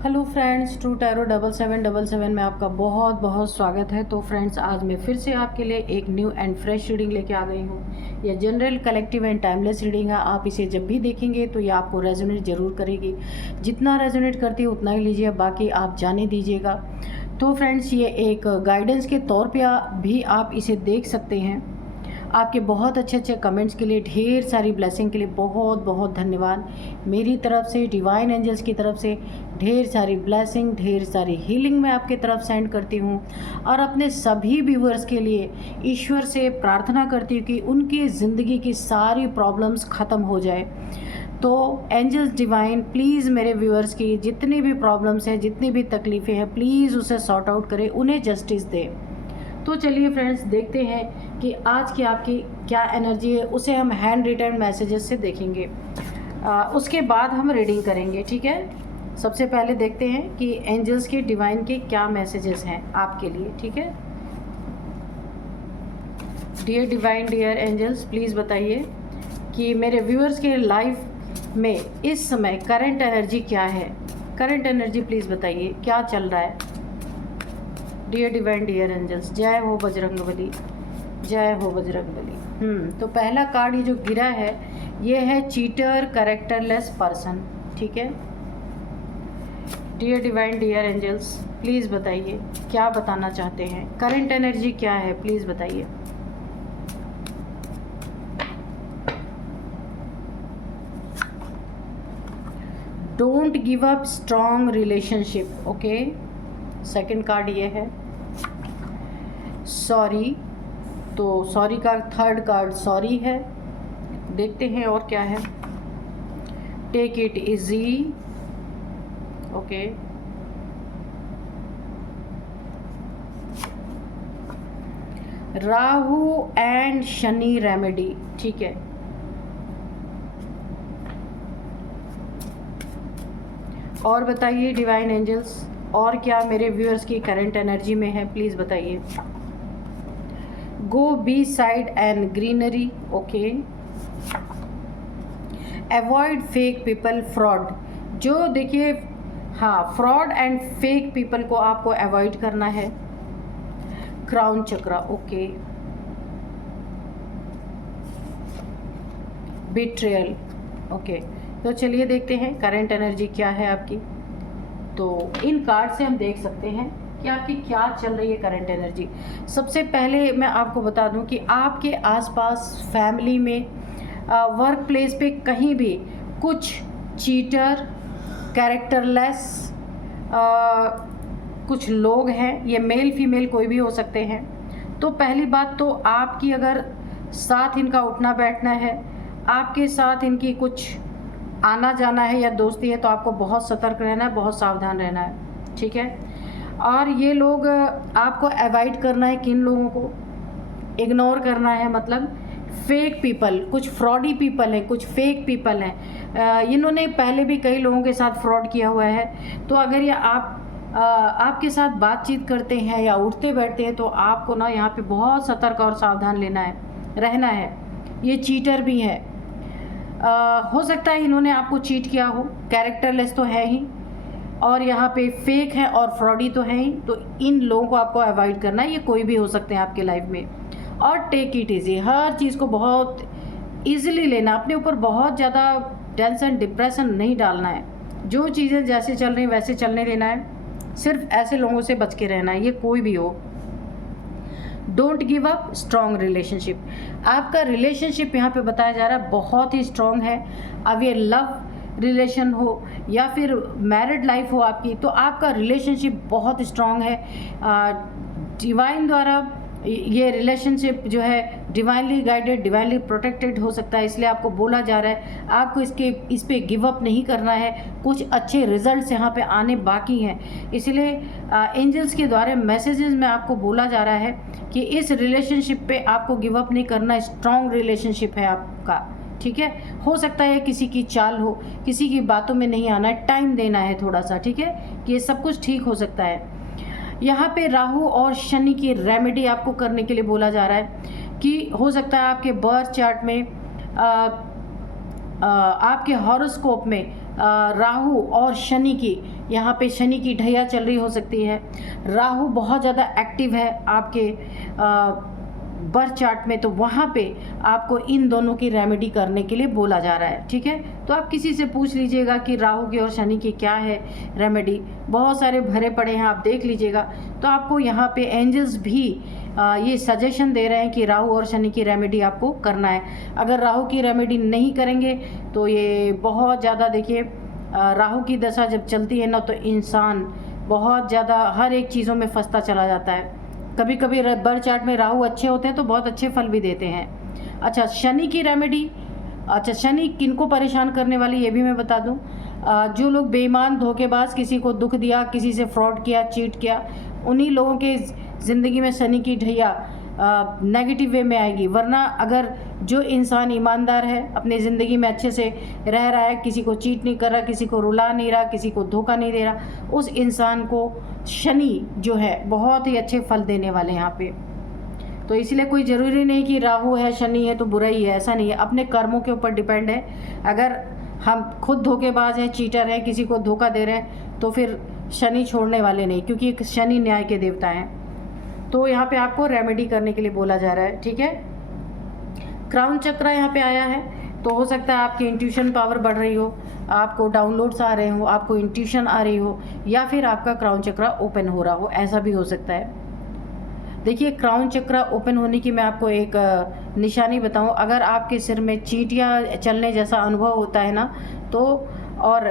Hello friends, true tarot 7777 में आपका बहुत बहुत स्वागत है। तो फ्रेंड्स, आज मैं फिर से आपके लिए एक न्यू एंड फ्रेश रीडिंग लेके आ गई हूँ। यह general, collective and timeless reading है। आप इसे जब भी देखेंगे तो ये आपको रेजोनेट ज़रूर करेगी। जितना रेजोनेट करती है उतना ही लीजिए, बाकी आप जाने दीजिएगा। तो फ्रेंड्स, ये एक गाइडेंस के तौर पर भी आप इसे देख सकते हैं। आपके बहुत अच्छे अच्छे कमेंट्स के लिए, ढेर सारी ब्लेसिंग के लिए बहुत बहुत धन्यवाद। मेरी तरफ से, डिवाइन एंजल्स की तरफ से ढेर सारी ब्लेसिंग, ढेर सारी हीलिंग मैं आपके तरफ सेंड करती हूँ। और अपने सभी व्यूअर्स के लिए ईश्वर से प्रार्थना करती हूँ कि उनकी ज़िंदगी की सारी प्रॉब्लम्स ख़त्म हो जाए। तो एंजल्स डिवाइन प्लीज़ मेरे व्यूअर्स की जितनी भी प्रॉब्लम्स हैं, जितनी भी तकलीफ़ें हैं, प्लीज़ उसे सॉर्ट आउट करें, उन्हें जस्टिस दें। तो चलिए फ्रेंड्स, देखते हैं कि आज की आपकी क्या एनर्जी है। उसे हम हैंड रिटन मैसेजेस से देखेंगे, उसके बाद हम रीडिंग करेंगे, ठीक है। सबसे पहले देखते हैं कि एंजल्स के, डिवाइन के क्या मैसेजेस हैं आपके लिए, ठीक है। Dear divine, dear angels, please बताइए कि मेरे व्यूअर्स के लाइफ में इस समय करंट एनर्जी क्या है। करंट एनर्जी प्लीज़ बताइए, क्या चल रहा है। डियर डिवाइन, डियर एंजल्स, जय हो बजरंगबली, जय हो बजरंगबली। तो पहला कार्ड ये जो गिरा है, ये है चीटर, कैरेक्टरलेस पर्सन, ठीक है। Dear divine, dear angels, please बताइए क्या बताना चाहते हैं। करंट एनर्जी क्या है, प्लीज़ बताइए। Don't give up, strong relationship, okay. Second card ये है सॉरी। तो सॉरी का थर्ड कार्ड सॉरी है। देखते हैं और क्या है। Take it easy, okay. Rahu and Shani remedy, ठीक है। और बताइए डिवाइन एंजल्स, और क्या मेरे व्यूअर्स की करंट एनर्जी में है, प्लीज़ बताइए। Go beside and greenery, okay. Avoid fake people, fraud. जो देखिए, हाँ, फ्रॉड एंड फेक पीपल को आपको अवॉइड करना है। क्राउन चक्रा, ओके। Betrayal, okay. तो चलिए देखते हैं करंट एनर्जी क्या है आपकी। तो इन कार्ड से हम देख सकते हैं कि आपकी क्या चल रही है करंट एनर्जी। सबसे पहले मैं आपको बता दूं कि आपके आसपास, फैमिली में, वर्क प्लेस पे कहीं भी कुछ चीटर, कैरेक्टरलेस कुछ लोग हैं। ये मेल फीमेल कोई भी हो सकते हैं। तो पहली बात तो आपकी अगर साथ इनका उठना बैठना है, आपके साथ इनकी कुछ आना जाना है या दोस्ती है, तो आपको बहुत सतर्क रहना है, बहुत सावधान रहना है, ठीक है। और ये लोग आपको अवॉइड करना है। किन लोगों को इग्नोर करना है, मतलब फेक पीपल, कुछ फ्रॉडी पीपल हैं, कुछ फेक पीपल हैं। इन्होंने पहले भी कई लोगों के साथ फ्रॉड किया हुआ है। तो अगर ये आपके साथ बातचीत करते हैं या उठते बैठते हैं, तो आपको ना यहाँ पे बहुत सतर्क और सावधान रहना है। ये चीटर भी है। हो सकता है इन्होंने आपको चीट किया हो। कैरेक्टरलेस तो है ही, और यहाँ पे फेक है और फ्रॉडी तो है ही। तो इन लोगों को आपको अवॉइड करना है। ये कोई भी हो सकते हैं आपके लाइफ में। और टेक इट इजी, हर चीज़ को बहुत इजीली लेना, अपने ऊपर बहुत ज़्यादा टेंशन, डिप्रेशन नहीं डालना है। जो चीज़ें जैसे चल रही वैसे चलने देना है। सिर्फ ऐसे लोगों से बच के रहना है, ये कोई भी हो। Don't give up, strong relationship. आपका रिलेशनशिप यहाँ पे बताया जा रहा है बहुत ही स्ट्रॉन्ग है। अब ये लव रिलेशन हो या फिर मैरिड लाइफ हो आपकी, तो आपका रिलेशनशिप बहुत स्ट्रॉन्ग है। डिवाइन द्वारा ये रिलेशनशिप जो है डिवाइनली गाइडेड, डिवाइनली प्रोटेक्टेड हो सकता है। इसलिए आपको बोला जा रहा है आपको इस पे गिव अप नहीं करना है। कुछ अच्छे रिजल्ट्स यहाँ पे आने बाकी हैं। इसलिए एंजल्स के द्वारा मैसेजेस में आपको बोला जा रहा है कि इस रिलेशनशिप पे आपको गिव अप नहीं करना। स्ट्रॉन्ग रिलेशनशिप है आपका, ठीक है। हो सकता है किसी की चाल हो, किसी की बातों में नहीं आना है, टाइम देना है थोड़ा सा, ठीक है, कि ये सब कुछ ठीक हो सकता है। यहाँ पे राहु और शनि की रेमेडी आपको करने के लिए बोला जा रहा है कि हो सकता है आपके बर्थ चार्ट में आपके हॉरोस्कोप में राहु और शनि की, यहाँ पे शनि की ढैया चल रही हो सकती है। राहु बहुत ज़्यादा एक्टिव है आपके बर्थ चार्ट में, तो वहाँ पे आपको इन दोनों की रेमेडी करने के लिए बोला जा रहा है। ठीक है, तो आप किसी से पूछ लीजिएगा कि राहु की और शनि की क्या है रेमेडी। बहुत सारे भरे पड़े हैं, आप देख लीजिएगा। तो आपको यहाँ पे एंजल्स भी ये सजेशन दे रहे हैं कि राहु और शनि की रेमेडी आपको करना है। अगर राहु की रेमेडी नहीं करेंगे तो ये बहुत ज़्यादा, देखिए राहु की दशा जब चलती है ना, तो इंसान बहुत ज़्यादा हर एक चीज़ों में फंसता चला जाता है। कभी कभी बर्थ चार्ट में राहु अच्छे होते हैं तो बहुत अच्छे फल भी देते हैं। अच्छा, शनि की रेमेडी, अच्छा शनि किनको परेशान करने वाली ये भी मैं बता दूं। जो लोग बेईमान, धोखेबाज, किसी को दुख दिया, किसी से फ्रॉड किया, चीट किया, उन्हीं लोगों के ज़िंदगी में शनि की ढैया नेगेटिव वे में आएगी। वरना अगर जो इंसान ईमानदार है, अपनी ज़िंदगी में अच्छे से रह रहा है, किसी को चीट नहीं कर रहा, किसी को रुला नहीं रहा, किसी को धोखा नहीं दे रहा, उस इंसान को शनि जो है बहुत ही अच्छे फल देने वाले हैं यहाँ पे। तो इसलिए कोई ज़रूरी नहीं कि राहु है शनि है तो बुरा ही है, ऐसा नहीं है। अपने कर्मों के ऊपर डिपेंड है। अगर हम खुद धोखेबाज हैं, चीटर हैं, किसी को धोखा दे रहे हैं, तो फिर शनि छोड़ने वाले नहीं, क्योंकि शनि न्याय के देवता हैं। तो यहाँ पे आपको रेमेडी करने के लिए बोला जा रहा है। ठीक है, क्राउन चक्र यहाँ पे आया है, तो हो सकता है आपकी इंट्यूशन पावर बढ़ रही हो, आपको डाउनलोड्स आ रहे हो, आपको इंट्यूशन आ रही हो, या फिर आपका क्राउन चक्र ओपन हो रहा हो, ऐसा भी हो सकता है। देखिए, क्राउन चक्र ओपन होने की मैं आपको एक निशानी बताऊं। अगर आपके सिर में चींटियां चलने जैसा अनुभव होता है ना, तो और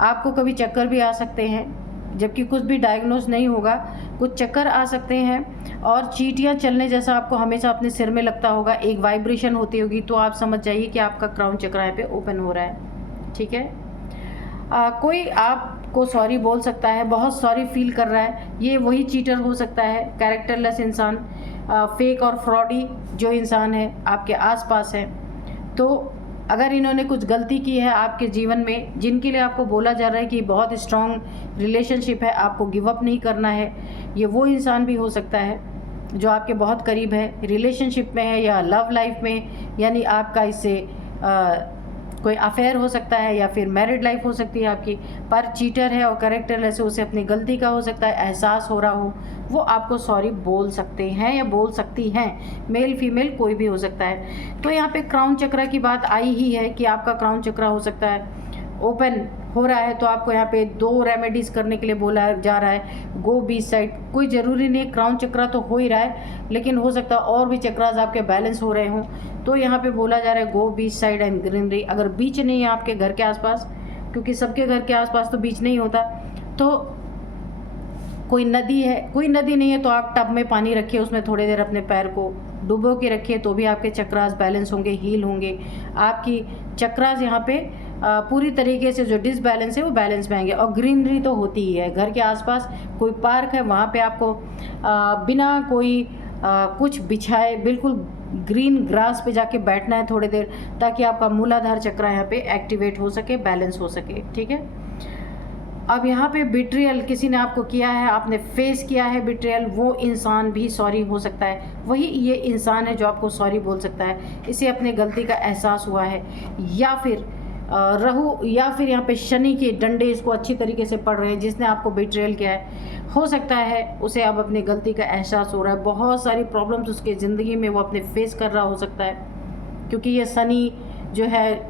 आपको कभी चक्कर भी आ सकते हैं, जबकि कुछ भी डायग्नोज नहीं होगा, कुछ चक्कर आ सकते हैं और चींटियां चलने जैसा आपको हमेशा अपने सिर में लगता होगा, एक वाइब्रेशन होती होगी, तो आप समझ जाइए कि आपका क्राउन चक्र यहाँ पे ओपन हो रहा है। ठीक है, कोई आपको सॉरी बोल सकता है, बहुत सॉरी फील कर रहा है, ये वही चीटर हो सकता है, कैरेक्टरलेस इंसान, फेक और फ्रॉडी जो इंसान है आपके आसपास है। तो अगर इन्होंने कुछ गलती की है आपके जीवन में, जिनके लिए आपको बोला जा रहा है कि बहुत स्ट्रॉन्ग रिलेशनशिप है, आपको गिव अप नहीं करना है, ये वो इंसान भी हो सकता है जो आपके बहुत करीब है, रिलेशनशिप में है या लव लाइफ में, यानी आपका इससे कोई अफेयर हो सकता है या फिर मैरिड लाइफ हो सकती है आपकी, पर चीटर है और कैरेक्टरलेस है, उसे अपनी गलती का हो सकता है एहसास हो रहा हो, वो आपको सॉरी बोल सकते हैं या बोल सकती हैं, मेल फीमेल कोई भी हो सकता है। तो यहाँ पे क्राउन चक्र की बात आई ही है कि आपका क्राउन चक्र हो सकता है ओपन हो रहा है, तो आपको यहाँ पे 2 रेमेडीज करने के लिए बोला जा रहा है। गो बीच साइड, कोई ज़रूरी नहीं क्राउन चक्र तो हो ही रहा है, लेकिन हो सकता है और भी चक्रास आपके बैलेंस हो रहे हों, तो यहाँ पे बोला जा रहा है गो बीच साइड एंड ग्रीनरी। अगर बीच नहीं है आपके घर के आसपास, क्योंकि सबके घर के आसपास तो बीच नहीं होता, तो कोई नदी है, कोई नदी नहीं है तो आप टब में पानी रखिए, उसमें थोड़ी देर अपने पैर को डुबो के रखिए, तो भी आपके चक्रास बैलेंस होंगे, हील होंगे। आपकी चक्रास यहाँ पे पूरी तरीके से जो डिसबैलेंस है वो बैलेंस में आएंगे। और ग्रीनरी तो होती ही है, घर के आसपास कोई पार्क है, वहाँ पे आपको बिना कोई कुछ बिछाए बिल्कुल ग्रीन ग्रास पे जाके बैठना है थोड़ी देर, ताकि आपका मूलाधार चक्र यहाँ पे एक्टिवेट हो सके, बैलेंस हो सके। ठीक है, अब यहाँ पे बिट्रियल किसी ने आपको किया है, आपने फेस किया है बिट्रियल, वो इंसान भी सॉरी हो सकता है, वही ये इंसान है जो आपको सॉरी बोल सकता है, इसे अपने गलती का एहसास हुआ है, या फिर राहु या फिर यहाँ पे शनि के डंडे इसको अच्छी तरीके से पड़ रहे हैं, जिसने आपको बिट्रेयल किया है, हो सकता है उसे अब अपनी गलती का एहसास हो रहा है, बहुत सारी प्रॉब्लम्स उसके ज़िंदगी में वो अपने फेस कर रहा हो सकता है, क्योंकि ये शनि जो है,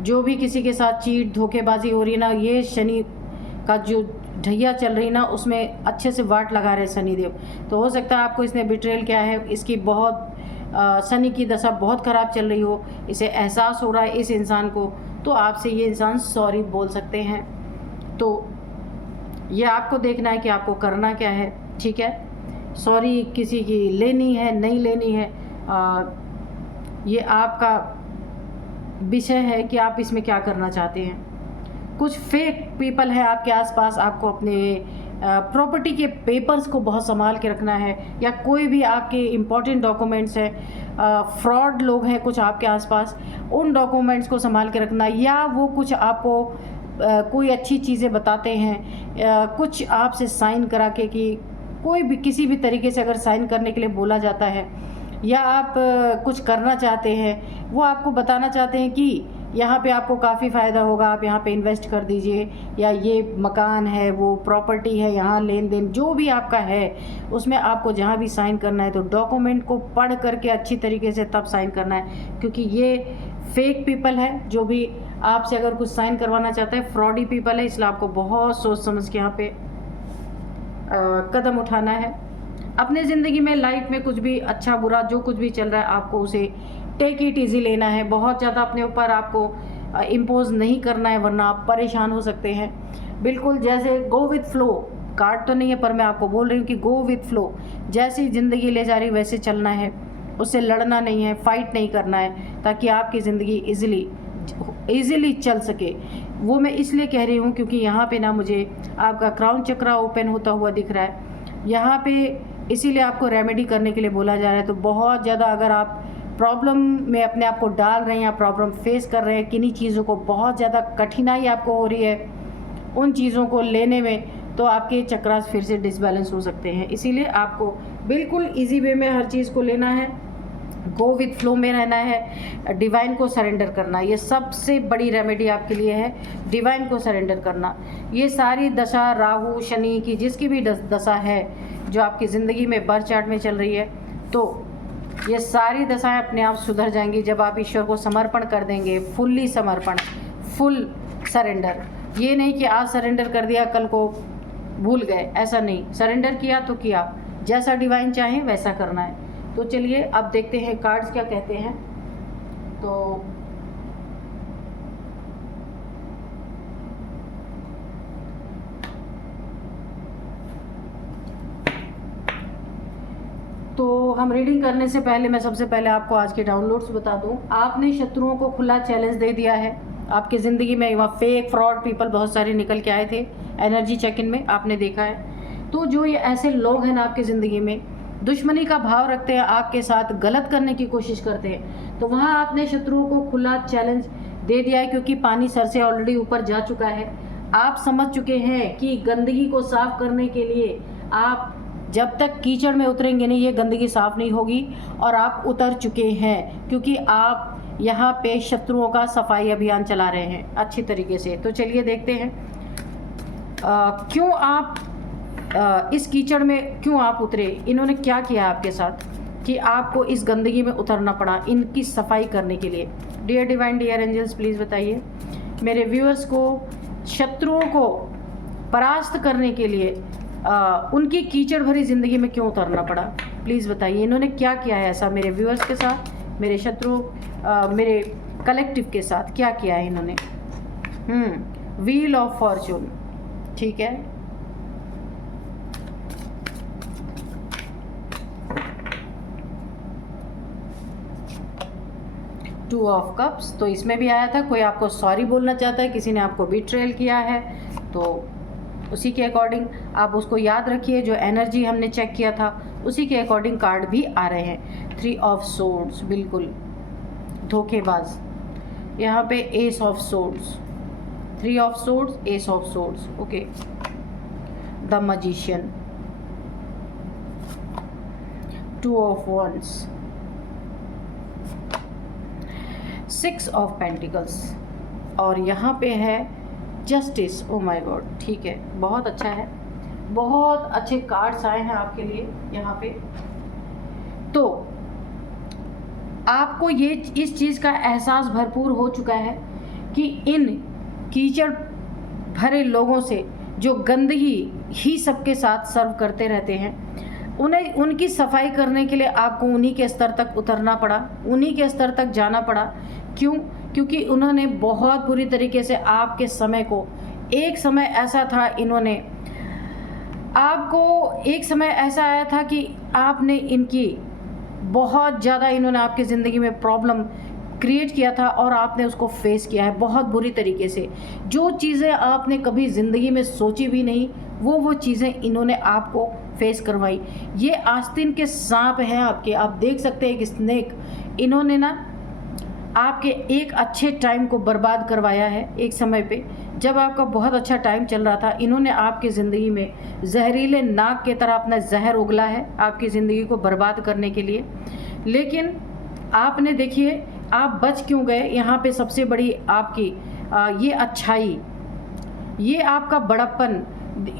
जो भी किसी के साथ चीट धोखेबाजी हो रही है ना, ये शनि का जो ढैया चल रही ना, उसमें अच्छे से वाट लगा रहे शनिदेव। तो हो सकता है आपको इसने बिट्रेयल किया है, इसकी बहुत शनि की दशा बहुत ख़राब चल रही हो, इसे एहसास हो रहा है इस इंसान को, तो आपसे ये इंसान सॉरी बोल सकते हैं। तो ये आपको देखना है कि आपको करना क्या है। ठीक है, सॉरी किसी की लेनी है नहीं लेनी है, ये आपका विषय है कि आप इसमें क्या करना चाहते हैं। कुछ फेक पीपल है आपके आसपास, आपको अपने प्रॉपर्टी के पेपर्स को बहुत संभाल के रखना है, या कोई भी आपके इम्पोर्टेंट डॉक्यूमेंट्स हैं, फ्रॉड लोग हैं कुछ आपके आसपास, उन डॉक्यूमेंट्स को संभाल के रखना, या वो कुछ आपको कोई अच्छी चीज़ें बताते हैं, कुछ आपसे साइन करा के, कि कोई भी किसी भी तरीके से अगर साइन करने के लिए बोला जाता है, या आप कुछ करना चाहते हैं, वो आपको बताना चाहते हैं कि यहाँ पे आपको काफ़ी फ़ायदा होगा, आप यहाँ पे इन्वेस्ट कर दीजिए, या ये मकान है, वो प्रॉपर्टी है, यहाँ लेन देन जो भी आपका है उसमें आपको जहाँ भी साइन करना है तो डॉक्यूमेंट को पढ़ करके अच्छी तरीके से तब साइन करना है, क्योंकि ये फेक पीपल है। जो भी आपसे अगर कुछ साइन करवाना चाहता है फ्रॉडी पीपल है, इसलिए आपको बहुत सोच समझ के यहाँ पे कदम उठाना है। अपने ज़िंदगी में लाइफ में कुछ भी अच्छा बुरा जो कुछ भी चल रहा है आपको उसे टेक इट ईजी लेना है, बहुत ज़्यादा अपने ऊपर आपको इम्पोज नहीं करना है, वरना आप परेशान हो सकते हैं। बिल्कुल जैसे गो विथ फ्लो, कार्ड तो नहीं है पर मैं आपको बोल रही हूँ कि गो विथ फ्लो, जैसी ज़िंदगी ले जा रही वैसे चलना है, उससे लड़ना नहीं है, फाइट नहीं करना है, ताकि आपकी ज़िंदगी ईज़िली चल सके। वो मैं इसलिए कह रही हूँ क्योंकि यहाँ पे ना मुझे आपका क्राउन चक्रा ओपन होता हुआ दिख रहा है यहाँ पे, इसीलिए आपको रेमेडी करने के लिए बोला जा रहा है। तो बहुत ज़्यादा अगर आप प्रॉब्लम में अपने आप को डाल रहे हैं या प्रॉब्लम फेस कर रहे हैं, किन्हीं चीज़ों को बहुत ज़्यादा कठिनाई आपको हो रही है उन चीज़ों को लेने में, तो आपके चक्रास फिर से डिसबैलेंस हो सकते हैं। इसीलिए आपको बिल्कुल ईजी वे में हर चीज़ को लेना है, गो विथ फ्लो में रहना है, डिवाइन को सरेंडर करना, ये सबसे बड़ी रेमेडी आपके लिए है, डिवाइन को सरेंडर करना। ये सारी दशा राहु शनि की जिसकी भी दशा है जो आपकी ज़िंदगी में बर्थ चार्ट में चल रही है, तो ये सारी दशाएं अपने आप सुधर जाएंगी जब आप ईश्वर को समर्पण कर देंगे, फुल्ली समर्पण, फुल सरेंडर। ये नहीं कि आज सरेंडर कर दिया कल को भूल गए, ऐसा नहीं, सरेंडर किया तो किया, जैसा डिवाइन चाहे वैसा करना है। तो चलिए अब देखते हैं कार्ड्स क्या कहते हैं। तो हम रीडिंग करने से पहले मैं सबसे पहले आपको आज के डाउनलोड्स बता दूं। आपने शत्रुओं को खुला चैलेंज दे दिया है। आपकी ज़िंदगी में वहाँ फेक फ्रॉड पीपल बहुत सारे निकल के आए थे, एनर्जी चेक इन में आपने देखा है। तो जो ये ऐसे लोग हैं ना आपकी ज़िंदगी में दुश्मनी का भाव रखते हैं, आपके साथ गलत करने की कोशिश करते हैं, तो वहाँ आपने शत्रुओं को खुला चैलेंज दे दिया है, क्योंकि पानी सर से ऑलरेडी ऊपर जा चुका है। आप समझ चुके हैं कि गंदगी को साफ करने के लिए आप जब तक कीचड़ में उतरेंगे नहीं, ये गंदगी साफ नहीं होगी, और आप उतर चुके हैं क्योंकि आप यहाँ पे शत्रुओं का सफाई अभियान चला रहे हैं अच्छी तरीके से। तो चलिए देखते हैं क्यों आप इस कीचड़ में क्यों आप उतरे, इन्होंने क्या किया आपके साथ कि आपको इस गंदगी में उतरना पड़ा इनकी सफाई करने के लिए। Dear divine, dear angels, please बताइए मेरे व्यूअर्स को शत्रुओं को परास्त करने के लिए उनकी कीचड़ भरी ज़िंदगी में क्यों उतरना पड़ा। प्लीज़ बताइए इन्होंने क्या किया है ऐसा मेरे व्यूअर्स के साथ, मेरे शत्रु मेरे कलेक्टिव के साथ क्या किया है इन्होंने। व्हील ऑफ फॉर्चून, ठीक है, टू ऑफ कप्स, तो इसमें भी आया था कोई आपको सॉरी बोलना चाहता है, किसी ने आपको बिट्रेल किया है, तो उसी के अकॉर्डिंग आप उसको याद रखिए। जो एनर्जी हमने चेक किया था उसी के अकॉर्डिंग कार्ड भी आ रहे हैं। 3 ऑफ सोर्ड्स, बिल्कुल धोखेबाज, यहाँ पे S of swords, 3 of swords, S of swords, okay, the magician, 2 of wands, 6 of pentacles, और यहाँ पे है जस्टिस। ओ माय गॉड, ठीक है, बहुत अच्छा है, बहुत अच्छे कार्ड्स आए हैं आपके लिए यहाँ पे। तो आपको ये इस चीज़ का एहसास भरपूर हो चुका है कि इन कीचड़ भरे लोगों से जो गंदगी ही सबके साथ सर्व करते रहते हैं, उन्हें उनकी सफाई करने के लिए आपको उन्हीं के स्तर तक उतरना पड़ा, उन्हीं के स्तर तक जाना पड़ा। क्यों? क्योंकि उन्होंने बहुत बुरी तरीके से आपके समय को, एक समय ऐसा था इन्होंने आपको, एक समय ऐसा आया था कि आपने इनकी बहुत ज़्यादा, इन्होंने आपकी ज़िंदगी में प्रॉब्लम क्रिएट किया था और आपने उसको फेस किया है बहुत बुरी तरीके से। जो चीज़ें आपने कभी ज़िंदगी में सोची भी नहीं, वो चीज़ें इन्होंने आपको फेस करवाई। ये आस्तीन के सांप हैं आपके, आप देख सकते हैं एक स्नेक, इन्होंने ना आपके एक अच्छे टाइम को बर्बाद करवाया है। एक समय पे जब आपका बहुत अच्छा टाइम चल रहा था, इन्होंने आपकी ज़िंदगी में जहरीले नाग की तरह अपना जहर उगला है आपकी ज़िंदगी को बर्बाद करने के लिए। लेकिन आपने देखिए आप बच क्यों गए, यहाँ पे सबसे बड़ी आपकी ये अच्छाई, ये आपका बड़प्पन।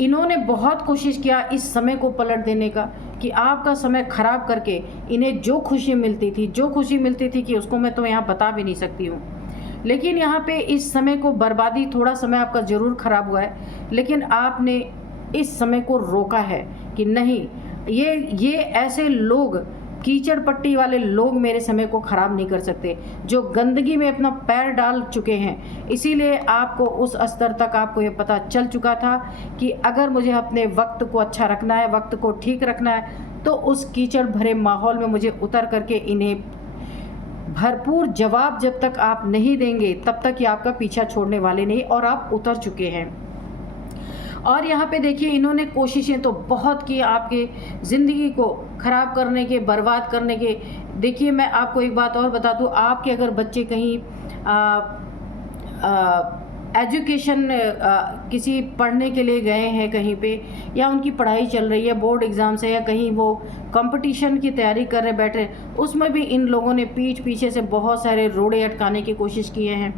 इन्होंने बहुत कोशिश किया इस समय को पलट देने का, कि आपका समय ख़राब करके इन्हें जो खुशी मिलती थी कि उसको मैं तो यहाँ बता भी नहीं सकती हूँ। लेकिन यहाँ पे इस समय को बर्बादी, थोड़ा समय आपका ज़रूर ख़राब हुआ है, लेकिन आपने इस समय को रोका है कि नहीं, ये ऐसे लोग, कीचड़ पट्टी वाले लोग मेरे समय को ख़राब नहीं कर सकते, जो गंदगी में अपना पैर डाल चुके हैं। इसीलिए आपको उस स्तर तक आपको ये पता चल चुका था कि अगर मुझे अपने वक्त को अच्छा रखना है, वक्त को ठीक रखना है, तो उस कीचड़ भरे माहौल में मुझे उतर करके इन्हें भरपूर जवाब जब तक आप नहीं देंगे तब तक ये आपका पीछा छोड़ने वाले नहीं, और आप उतर चुके हैं। और यहाँ पे देखिए, इन्होंने कोशिशें तो बहुत की आपके ज़िंदगी को ख़राब करने के, बर्बाद करने के। देखिए, मैं आपको एक बात और बता दूँ, आपके अगर बच्चे कहीं एजुकेशन किसी पढ़ने के लिए गए हैं कहीं पे, या उनकी पढ़ाई चल रही है, बोर्ड एग्ज़ाम्स है, या कहीं वो कंपटीशन की तैयारी कर रहे बैठे, उसमें भी इन लोगों ने पीठ पीछे से बहुत सारे रोड़े अटकाने की कोशिश किए हैं।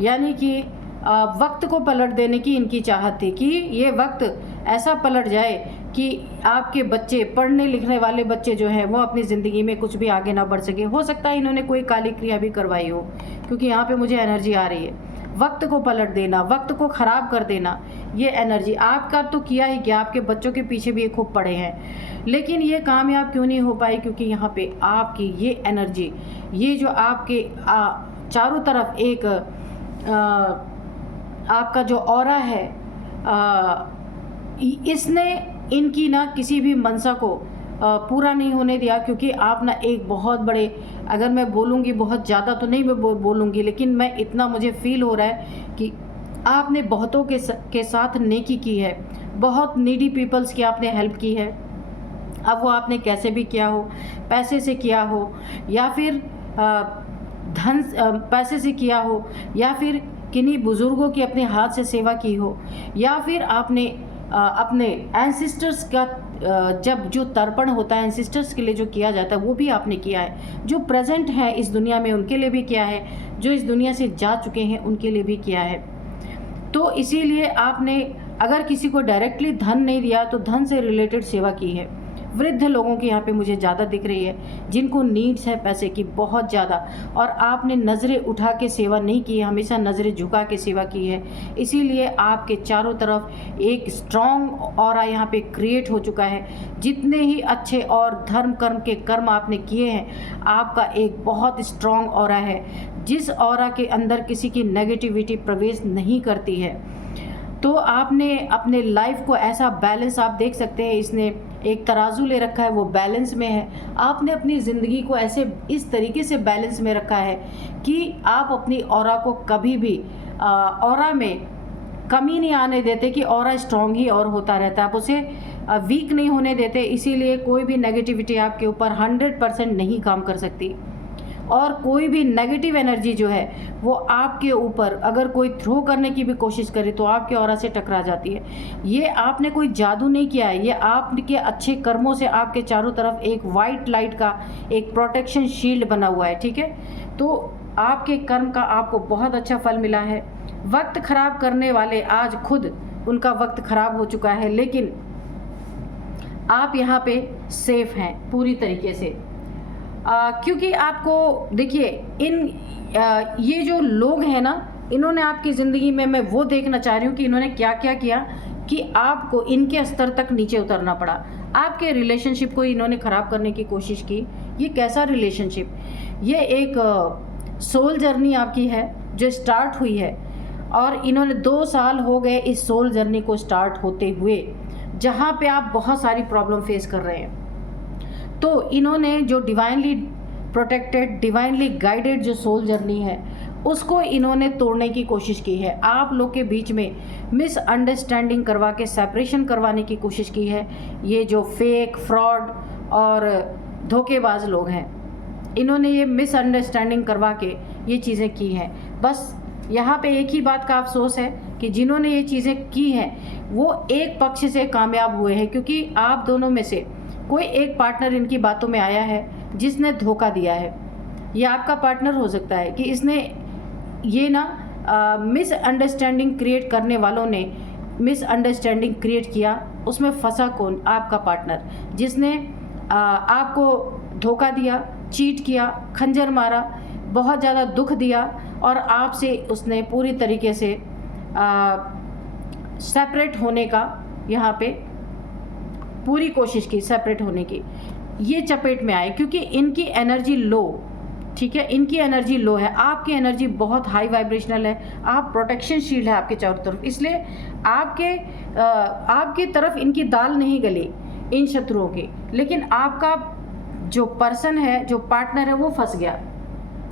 यानी कि वक्त को पलट देने की इनकी चाहत थी कि ये वक्त ऐसा पलट जाए कि आपके बच्चे, पढ़ने लिखने वाले बच्चे जो हैं, वो अपनी ज़िंदगी में कुछ भी आगे ना बढ़ सके। हो सकता है इन्होंने कोई काली क्रिया भी करवाई हो, क्योंकि यहाँ पे मुझे एनर्जी आ रही है। वक्त को पलट देना, वक्त को ख़राब कर देना, ये एनर्जी आपका तो किया ही क्या, आपके बच्चों के पीछे भी ये खूब पड़े हैं, लेकिन ये कामयाब क्यों नहीं हो पाई? क्योंकि यहाँ पे आपकी ये एनर्जी, ये जो आपके चारों तरफ एक आपका जो ऑरा है, इसने इनकी ना किसी भी मनसा को पूरा नहीं होने दिया। क्योंकि आप ना एक बहुत बड़े, अगर मैं बोलूँगी बहुत ज़्यादा तो नहीं मैं बोलूँगी, लेकिन मैं इतना मुझे फील हो रहा है कि आपने बहुतों के साथ नेकी की है, बहुत नीडी पीपल्स की आपने हेल्प की है। अब वो आपने कैसे भी किया हो, पैसे से किया हो, या फिर पैसे से किया हो, या फिर किन्हीं बुज़ुर्गों की अपने हाथ से सेवा की हो, या फिर आपने अपने एंसेस्टर्स का जब जो तर्पण होता है एंसेस्टर्स के लिए जो किया जाता है, वो भी आपने किया है। जो प्रेजेंट है इस दुनिया में उनके लिए भी किया है, जो इस दुनिया से जा चुके हैं उनके लिए भी किया है। तो इसीलिए आपने अगर किसी को डायरेक्टली धन नहीं दिया तो धन से रिलेटेड सेवा की है। वृद्ध लोगों की यहाँ पे मुझे ज़्यादा दिख रही है, जिनको नीड्स है पैसे की बहुत ज़्यादा, और आपने नज़रें उठा के सेवा नहीं की है, हमेशा नज़रें झुका के सेवा की है। इसीलिए आपके चारों तरफ एक स्ट्रॉन्ग ऑरा यहाँ पे क्रिएट हो चुका है। जितने ही अच्छे और धर्म कर्म के कर्म आपने किए हैं, आपका एक बहुत स्ट्रॉन्ग ऑरा है, जिस ऑरा के अंदर किसी की नेगेटिविटी प्रवेश नहीं करती है। तो आपने अपने लाइफ को ऐसा बैलेंस, आप देख सकते हैं इसने एक तराजू ले रखा है, वो बैलेंस में है। आपने अपनी ज़िंदगी को ऐसे इस तरीके से बैलेंस में रखा है कि आप अपनी ऑरा को कभी भी ऑरा में कमी नहीं आने देते, कि ऑरा स्ट्रॉन्ग ही और होता रहता है, आप उसे वीक नहीं होने देते। इसीलिए कोई भी नेगेटिविटी आपके ऊपर 100% नहीं काम कर सकती, और कोई भी नेगेटिव एनर्जी जो है वो आपके ऊपर अगर कोई थ्रो करने की भी कोशिश करे तो आपके ऑरा से टकरा जाती है। ये आपने कोई जादू नहीं किया है, ये आपके अच्छे कर्मों से आपके चारों तरफ एक वाइट लाइट का एक प्रोटेक्शन शील्ड बना हुआ है, ठीक है। तो आपके कर्म का आपको बहुत अच्छा फल मिला है। वक्त खराब करने वाले आज खुद उनका वक्त खराब हो चुका है, लेकिन आप यहाँ पे सेफ हैं पूरी तरीके से। क्योंकि आपको देखिए, ये जो लोग हैं ना, इन्होंने आपकी ज़िंदगी में, मैं वो देखना चाह रही हूँ कि इन्होंने क्या क्या किया कि आपको इनके स्तर तक नीचे उतरना पड़ा। आपके रिलेशनशिप को इन्होंने ख़राब करने की कोशिश की। ये कैसा रिलेशनशिप? ये एक सोल जर्नी आपकी है जो स्टार्ट हुई है, और इन्होंने 2 साल हो गए इस सोल जर्नी को स्टार्ट होते हुए, जहाँ पे आप बहुत सारी प्रॉब्लम फेस कर रहे हैं। तो इन्होंने जो डिवाइनली प्रोटेक्टेड, डिवाइनली गाइडेड जो सोल जर्नी है, उसको इन्होंने तोड़ने की कोशिश की है। आप लोग के बीच में मिसअंडरस्टैंडिंग करवा के सेपरेशन करवाने की कोशिश की है। ये जो फेक, फ्रॉड और धोखेबाज लोग हैं, इन्होंने ये मिसअंडरस्टैंडिंग करवा के ये चीज़ें की हैं। बस यहाँ पे एक ही बात का अफसोस है कि जिन्होंने ये चीज़ें की हैं वो एक पक्ष से कामयाब हुए हैं, क्योंकि आप दोनों में से कोई एक पार्टनर इनकी बातों में आया है जिसने धोखा दिया है। ये आपका पार्टनर हो सकता है कि इसने ये ना मिसअंडरस्टैंडिंग क्रिएट करने वालों ने मिसअंडरस्टैंडिंग क्रिएट किया, उसमें फंसा कौन? आपका पार्टनर, जिसने आपको धोखा दिया, चीट किया, खंजर मारा, बहुत ज़्यादा दुख दिया और आपसे उसने पूरी तरीके से सेपरेट होने का यहाँ पे पूरी कोशिश की, सेपरेट होने की। ये चपेट में आए क्योंकि इनकी एनर्जी लो, ठीक है, इनकी एनर्जी लो है, आपकी एनर्जी बहुत हाई वाइब्रेशनल है, आप प्रोटेक्शन शील्ड है आपके चारों तरफ, इसलिए आपके तरफ इनकी दाल नहीं गली इन शत्रुओं की। लेकिन आपका जो पर्सन है, जो पार्टनर है, वो फंस गया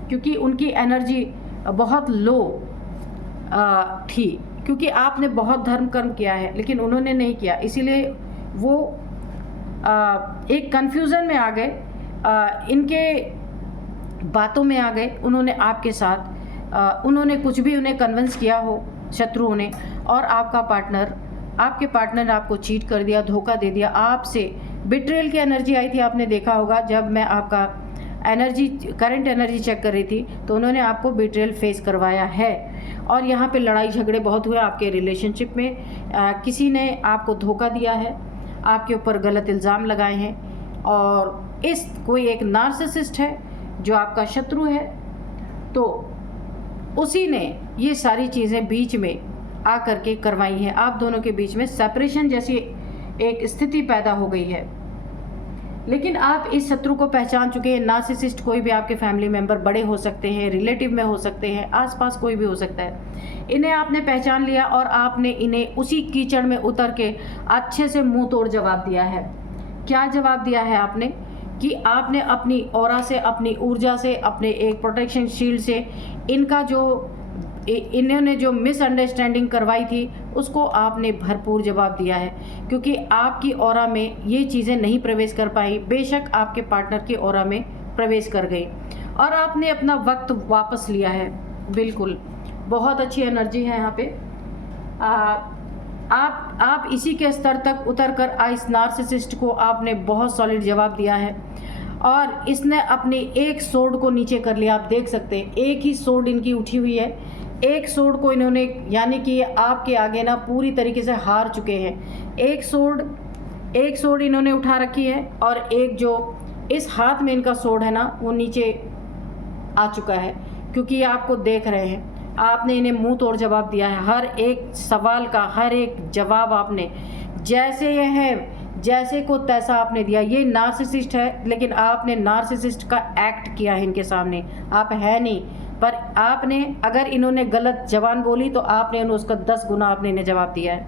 क्योंकि उनकी एनर्जी बहुत लो थी, क्योंकि आपने बहुत धर्म कर्म किया है लेकिन उन्होंने नहीं किया, इसीलिए वो एक कन्फ्यूज़न में आ गए, इनके बातों में आ गए। उन्होंने आपके साथ उन्होंने कुछ भी उन्हें कन्विंस किया हो शत्रुओं ने, और आपके पार्टनर ने आपको चीट कर दिया, धोखा दे दिया, आपसे बिट्रेयल की एनर्जी आई थी। आपने देखा होगा जब मैं आपका करंट एनर्जी चेक कर रही थी तो उन्होंने आपको बिट्रेयल फेस करवाया है। और यहाँ पे लड़ाई झगड़े बहुत हुए आपके रिलेशनशिप में, किसी ने आपको धोखा दिया है, आपके ऊपर गलत इल्ज़ाम लगाए हैं, और कोई एक नार्सिसिस्ट है जो आपका शत्रु है, तो उसी ने ये सारी चीज़ें बीच में आ करके करवाई हैं। आप दोनों के बीच में सेपरेशन जैसी एक स्थिति पैदा हो गई है। लेकिन आप इस शत्रु को पहचान चुके हैं। नार्सिसिस्ट कोई भी आपके फैमिली मेंबर, बड़े हो सकते हैं, रिलेटिव में हो सकते हैं, आसपास कोई भी हो सकता है। इन्हें आपने पहचान लिया और आपने इन्हें उसी कीचड़ में उतर के अच्छे से मुंह तोड़ जवाब दिया है। क्या जवाब दिया है आपने? कि आपने अपनी ऑरा से, अपनी ऊर्जा से, अपने एक प्रोटेक्शन शील्ड से इन्होंने जो मिसअंडरस्टैंडिंग करवाई थी उसको आपने भरपूर जवाब दिया है, क्योंकि आपकी ऑरा में ये चीज़ें नहीं प्रवेश कर पाई, बेशक आपके पार्टनर की ऑरा में प्रवेश कर गई, और आपने अपना वक्त वापस लिया है। बिल्कुल बहुत अच्छी एनर्जी है यहाँ पे। आप इसी के स्तर तक उतर कर इस नार्सिसिस्ट को आपने बहुत सॉलिड जवाब दिया है, और इसने अपनी एक सोर्ड को नीचे कर लिया। आप देख सकते हैं एक ही सोर्ड इनकी उठी हुई है, एक सोर्ड को इन्होंने, यानी कि आपके आगे ना पूरी तरीके से हार चुके हैं। एक सोर्ड इन्होंने उठा रखी है, और एक जो इस हाथ में इनका सोर्ड है ना वो नीचे आ चुका है, क्योंकि ये आपको देख रहे हैं। आपने इन्हें मुंह तोड़ जवाब दिया है, हर एक सवाल का हर एक जवाब आपने जैसे ये है जैसे को तैसा आपने दिया। ये नार्सिसिस्ट है, लेकिन आपने नार्सिसिस्ट का एक्ट किया है इनके सामने, आप है नहीं, पर आपने, अगर इन्होंने गलत जबान बोली तो आपने उसका 10 गुना आपने इन्हें जवाब दिया है।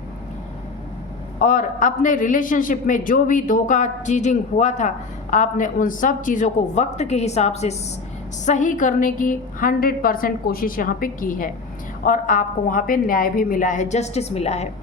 और अपने रिलेशनशिप में जो भी धोखा चीटिंग हुआ था, आपने उन सब चीज़ों को वक्त के हिसाब से सही करने की 100% कोशिश यहाँ पे की है, और आपको वहाँ पे न्याय भी मिला है, जस्टिस मिला है।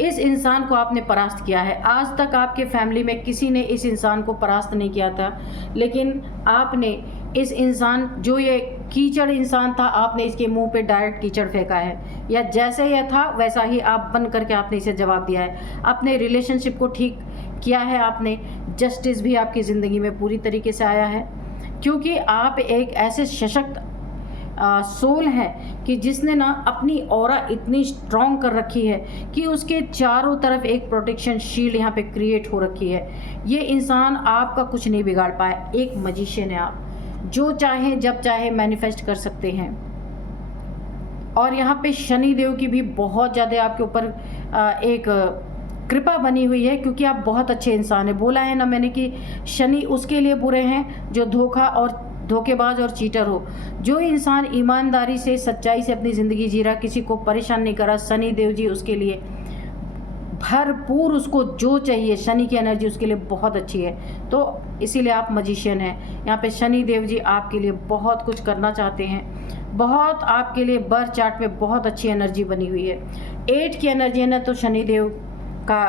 इस इंसान को आपने परास्त किया है। आज तक आपके फैमिली में किसी ने इस इंसान को परास्त नहीं किया था, लेकिन आपने इस इंसान, जो ये कीचड़ इंसान था, आपने इसके मुंह पे डायरेक्ट कीचड़ फेंका है, या जैसे यह था वैसा ही आप बन करके आपने इसे जवाब दिया है। अपने रिलेशनशिप को ठीक किया है आपने, जस्टिस भी आपकी ज़िंदगी में पूरी तरीके से आया है, क्योंकि आप एक ऐसे सशक्त सोल है कि जिसने ना अपनी ऑरा इतनी स्ट्रॉन्ग कर रखी है कि उसके चारों तरफ एक प्रोटेक्शन शील्ड यहाँ पे क्रिएट हो रखी है। ये इंसान आपका कुछ नहीं बिगाड़ पाया। एक मजिशियन है आप, जो चाहे जब चाहे मैनिफेस्ट कर सकते हैं। और यहाँ पे शनि देव की भी बहुत ज़्यादा आपके ऊपर एक कृपा बनी हुई है, क्योंकि आप बहुत अच्छे इंसान हैं। बोला है ना मैंने कि शनि उसके लिए बुरे हैं जो धोखेबाज और चीटर हो। जो इंसान ईमानदारी से, सच्चाई से अपनी ज़िंदगी जी रहा, किसी को परेशान नहीं करा, शनि देव जी उसके लिए भरपूर, उसको जो चाहिए, शनि की एनर्जी उसके लिए बहुत अच्छी है। तो इसीलिए आप मजिशियन हैं। यहाँ पे शनि देव जी आपके लिए बहुत कुछ करना चाहते हैं, बहुत आपके लिए बर्थ चार्ट में बहुत अच्छी एनर्जी बनी हुई है। 8 की एनर्जी है ना, तो शनि देव का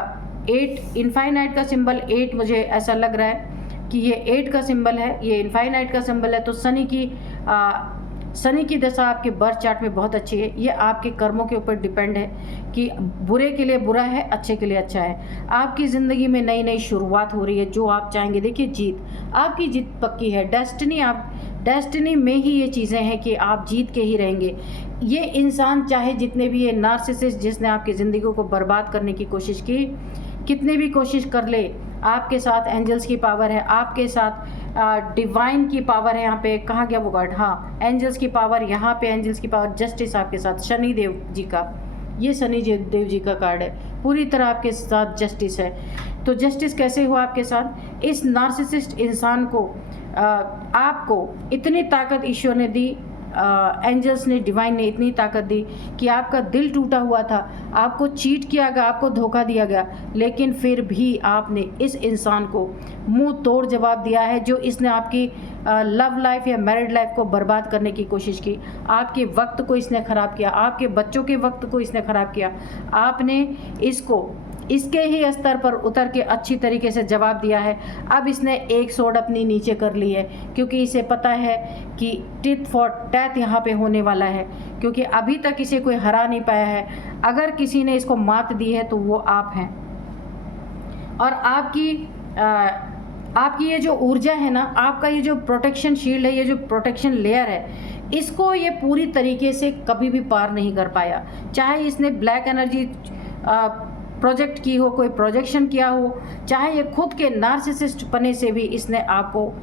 8 इनफाइनाइट का सिंबल 8 मुझे ऐसा लग रहा है कि ये 8 का सिंबल है, ये इनफाइनाइट का सिंबल है। तो शनि की शनि की दशा आपके बर्थ चार्ट में बहुत अच्छी है। ये आपके कर्मों के ऊपर डिपेंड है कि बुरे के लिए बुरा है, अच्छे के लिए अच्छा है। आपकी ज़िंदगी में नई नई शुरुआत हो रही है, जो आप चाहेंगे। देखिए, जीत, आपकी जीत पक्की है। डेस्टिनी में ही ये चीज़ें हैं कि आप जीत के ही रहेंगे। ये इंसान चाहे जितने भी, ये नार्सिसिस्ट जिसने आपकी ज़िंदगी को बर्बाद करने की कोशिश की, कितने भी कोशिश कर ले, आपके साथ एंजल्स की पावर है, आपके साथ डिवाइन की पावर है। यहाँ पे कहाँ गया वो कार्ड, हाँ, एंजल्स की पावर, यहाँ पे एंजल्स की पावर, जस्टिस आपके साथ, शनि देव जी का, ये शनि देव जी का कार्ड है, पूरी तरह आपके साथ जस्टिस है। तो जस्टिस कैसे हुआ आपके साथ? इस नार्सिसिस्ट इंसान को आपको इतनी ताकत ईश्वर ने दी, एंजल्स ने, डिवाइन ने इतनी ताकत दी कि आपका दिल टूटा हुआ था, आपको चीट किया गया, आपको धोखा दिया गया, लेकिन फिर भी आपने इस इंसान को मुंह तोड़ जवाब दिया है। जो इसने आपकी लव लाइफ या मैरिड लाइफ को बर्बाद करने की कोशिश की, आपके वक्त को इसने ख़राब किया, आपके बच्चों के वक्त को इसने ख़राब किया, आपने इसको इसके ही स्तर पर उतर के अच्छी तरीके से जवाब दिया है। अब इसने एक सोड अपनी नीचे कर ली है, क्योंकि इसे पता है कि टिट फॉर टैट यहाँ पे होने वाला है, क्योंकि अभी तक इसे कोई हरा नहीं पाया है। अगर किसी ने इसको मात दी है तो वो आप हैं। और आपकी ये जो ऊर्जा है ना, आपका ये जो प्रोटेक्शन शील्ड है, ये जो प्रोटेक्शन लेयर है, इसको ये पूरी तरीके से कभी भी पार नहीं कर पाया। चाहे इसने ब्लैक एनर्जी प्रोजेक्ट की हो, कोई प्रोजेक्शन किया हो, चाहे ये खुद के नार्सिसिस्ट पने से भी इसने आपको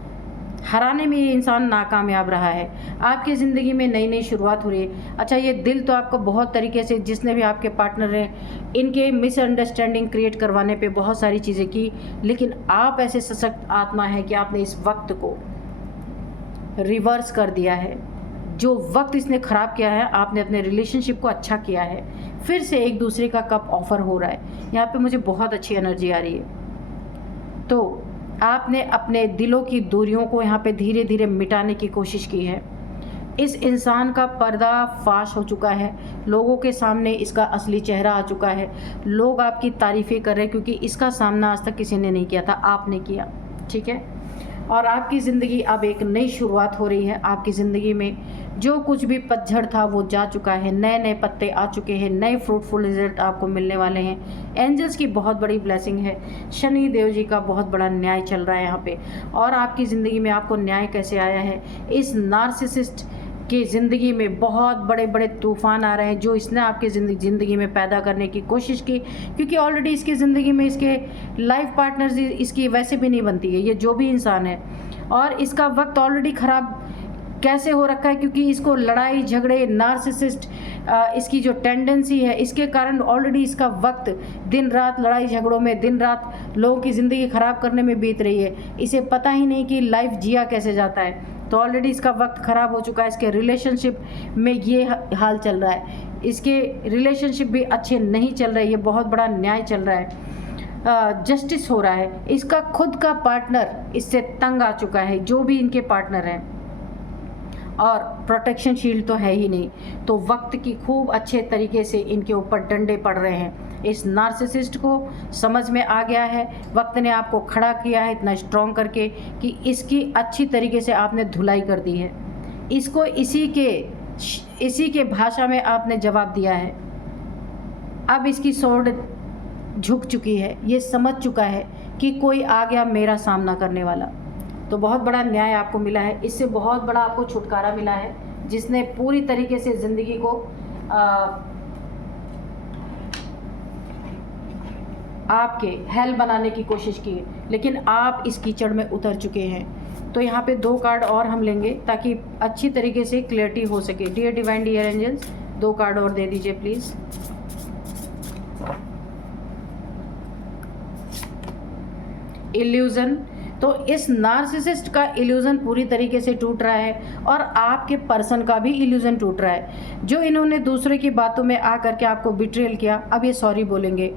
हराने में ये इंसान नाकामयाब रहा है। आपकी ज़िंदगी में नई नई शुरुआत हो रही है। अच्छा, ये दिल तो आपको बहुत तरीके से, जिसने भी आपके पार्टनर हैं, इनके मिसअंडरस्टैंडिंग क्रिएट करवाने पे बहुत सारी चीज़ें की, लेकिन आप ऐसे सशक्त आत्मा है कि आपने इस वक्त को रिवर्स कर दिया है। जो वक्त इसने ख़राब किया है, आपने अपने रिलेशनशिप को अच्छा किया है। फिर से एक दूसरे का कप ऑफर हो रहा है। यहाँ पे मुझे बहुत अच्छी एनर्जी आ रही है। तो आपने अपने दिलों की दूरियों को यहाँ पे धीरे धीरे मिटाने की कोशिश की है। इस इंसान का पर्दा फाश हो चुका है, लोगों के सामने इसका असली चेहरा आ चुका है। लोग आपकी तारीफ़ें कर रहे हैं, क्योंकि इसका सामना आज तक किसी ने नहीं किया था, आपने किया। ठीक है, और आपकी ज़िंदगी अब एक नई शुरुआत हो रही है। आपकी ज़िंदगी में जो कुछ भी पतझड़ था वो जा चुका है, नए नए पत्ते आ चुके हैं, नए फ्रूटफुल रिजल्ट आपको मिलने वाले हैं। एंजल्स की बहुत बड़ी ब्लेसिंग है, शनि देव जी का बहुत बड़ा न्याय चल रहा है यहाँ पे। और आपकी ज़िंदगी में आपको न्याय कैसे आया है? इस नार्सिसिस्ट की ज़िंदगी में बहुत बड़े बड़े तूफ़ान आ रहे हैं, जो इसने आपकी ज़िंदगी में पैदा करने की कोशिश की, क्योंकि ऑलरेडी इसकी ज़िंदगी में इसके लाइफ पार्टनर्स इसकी वैसे भी नहीं बनती है, ये जो भी इंसान है। और इसका वक्त ऑलरेडी ख़राब कैसे हो रखा है, क्योंकि इसको लड़ाई झगड़े, नार्सिसिस्ट इसकी जो टेंडेंसी है, इसके कारण ऑलरेडी इसका वक्त दिन रात लड़ाई झगड़ों में, दिन रात लोगों की ज़िंदगी ख़राब करने में बीत रही है। इसे पता ही नहीं कि लाइफ जिया कैसे जाता है। तो ऑलरेडी इसका वक्त ख़राब हो चुका है। इसके रिलेशनशिप में ये हाल चल रहा है, इसके रिलेशनशिप भी अच्छे नहीं चल रहे, ये बहुत बड़ा न्याय चल रहा है, जस्टिस हो रहा है। इसका खुद का पार्टनर इससे तंग आ चुका है, जो भी इनके पार्टनर हैं, और प्रोटेक्शन शील्ड तो है ही नहीं। तो वक्त की खूब अच्छे तरीके से इनके ऊपर डंडे पड़ रहे हैं। इस नार्सिसिस्ट को समझ में आ गया है, वक्त ने आपको खड़ा किया है इतना स्ट्रॉन्ग करके कि इसकी अच्छी तरीके से आपने धुलाई कर दी है। इसको इसी के भाषा में आपने जवाब दिया है। अब इसकी सोर्ड झुक चुकी है, ये समझ चुका है कि कोई आ गया मेरा सामना करने वाला। तो बहुत बड़ा न्याय आपको मिला है, इससे बहुत बड़ा आपको छुटकारा मिला है, जिसने पूरी तरीके से ज़िंदगी को आपके हेल बनाने की कोशिश की, लेकिन आप इस कीचड़ में उतर चुके हैं। तो यहाँ पे 2 कार्ड और हम लेंगे ताकि अच्छी तरीके से क्लियरिटी हो सके। Dear divine, dear angels, 2 card और दे दीजिए प्लीज़। इल्यूज़न, तो इस नार्सिसिस्ट का इल्यूज़न पूरी तरीके से टूट रहा है, और आपके पर्सन का भी इल्यूज़न टूट रहा है। जो इन्होंने दूसरे की बातों में आ करके आपको बिट्रेल किया, अब ये सॉरी बोलेंगे।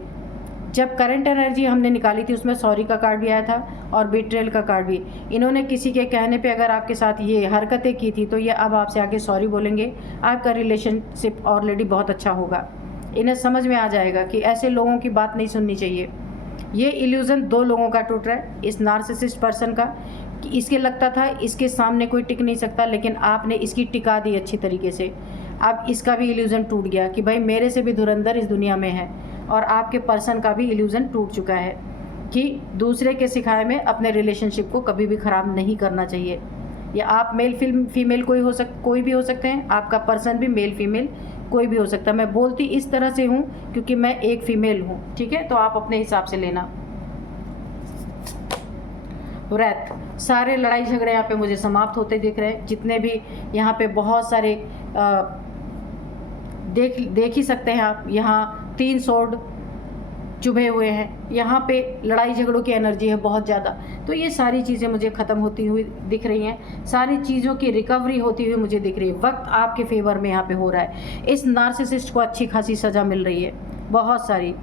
जब करंट एनर्जी हमने निकाली थी, उसमें सॉरी का कार्ड भी आया था और बिट्रेल का कार्ड भी। इन्होंने किसी के कहने पे अगर आपके साथ ये हरकतें की थी, तो ये अब आपसे आके सॉरी बोलेंगे। आपका रिलेशनशिप ऑलरेडी बहुत अच्छा होगा। इन्हें समझ में आ जाएगा कि ऐसे लोगों की बात नहीं सुननी चाहिए। ये इल्यूज़न 2 लोगों का टूट रहा है, इस नार्सिसिस्ट पर्सन का, कि इसके लगता था इसके सामने कोई टिक नहीं सकता, लेकिन आपने इसकी टिका दी अच्छी तरीके से। अब इसका भी इल्यूज़न टूट गया कि भाई मेरे से भी धुरंधर इस दुनिया में है, और आपके पर्सन का भी इल्यूज़न टूट चुका है कि दूसरे के सिखाए में अपने रिलेशनशिप को कभी भी ख़राब नहीं करना चाहिए। या आप मेल फीमेल कोई भी हो सकते हैं, आपका पर्सन भी मेल फीमेल कोई भी हो सकता है। मैं बोलती इस तरह से हूँ क्योंकि मैं एक फ़ीमेल हूँ, ठीक है, तो आप अपने हिसाब से लेना। व्रत, सारे लड़ाई झगड़े यहाँ पे मुझे समाप्त होते दिख रहे हैं। जितने भी यहाँ पे बहुत सारे देख ही सकते हैं आप, यहाँ 3 स्वॉर्ड चुभे हुए हैं, यहाँ पे लड़ाई झगड़ों की एनर्जी है बहुत ज़्यादा। तो ये सारी चीज़ें मुझे ख़त्म होती हुई दिख रही हैं, सारी चीज़ों की रिकवरी होती हुई मुझे दिख रही है। वक्त आपके फेवर में यहाँ पे हो रहा है। इस नार्सिसिस्ट को अच्छी खासी सज़ा मिल रही है, बहुत सारी।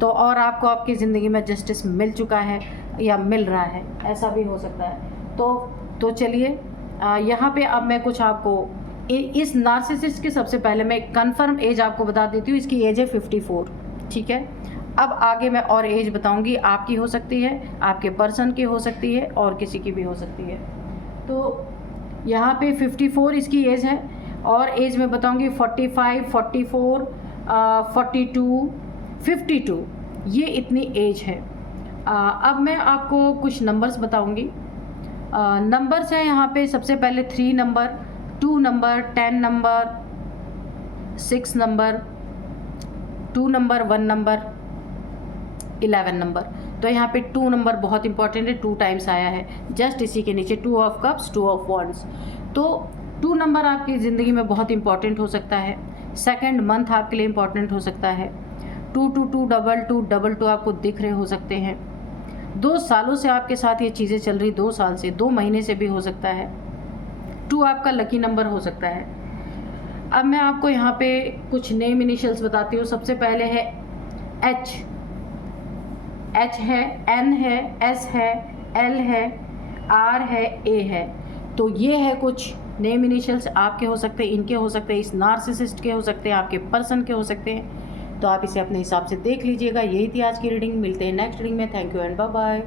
तो और आपको आपकी ज़िंदगी में जस्टिस मिल चुका है या मिल रहा है, ऐसा भी हो सकता है। तो चलिए यहाँ पे अब मैं कुछ आपको इस नार्सिसिस्ट के सबसे पहले मैं कंफर्म एज आपको बता देती हूँ। इसकी एज है 54, ठीक है। अब आगे मैं और एज बताऊंगी, आपकी हो सकती है, आपके पर्सन की हो सकती है, और किसी की भी हो सकती है। तो यहाँ पे 54 इसकी एज है, और एज में बताऊंगी 45, 44, 42, 52, ये इतनी एज है। अब मैं आपको कुछ नंबर्स बताऊंगी। नंबर्स हैं यहाँ पे सबसे पहले 3 number, 2 number, 10 number, 6 number, 2 number, 1 number, 11 number. तो यहाँ पे 2 नंबर बहुत इंपॉर्टेंट है, 2 टाइम्स आया है। जस्ट इसी के नीचे 2 ऑफ कप्स, 2 ऑफ वॉन्ड्स। तो 2 नंबर आपकी ज़िंदगी में बहुत इंपॉर्टेंट हो सकता है। सेकंड मंथ आपके लिए इंपॉर्टेंट हो सकता है। 222, 22, 22 आपको दिख रहे हो सकते हैं। 2 सालों से आपके साथ ये चीज़ें चल रही, 2 साल से, 2 महीने से भी हो सकता है। 2 आपका लकी नंबर हो सकता है। अब मैं आपको यहाँ पे कुछ नेम इनिशियल्स बताती हूँ। सबसे पहले है H है, N है, S है, L है, R है, A है। तो ये है कुछ नेम इनिशियल्स, आपके हो सकते हैं, इनके हो सकते हैं, इस नार्सिसिस्ट के हो सकते हैं, आपके पर्सन के हो सकते हैं। तो आप इसे अपने हिसाब से देख लीजिएगा। यही थी आज की रीडिंग। मिलते हैं नेक्स्ट रीडिंग में। Thank you and bye bye.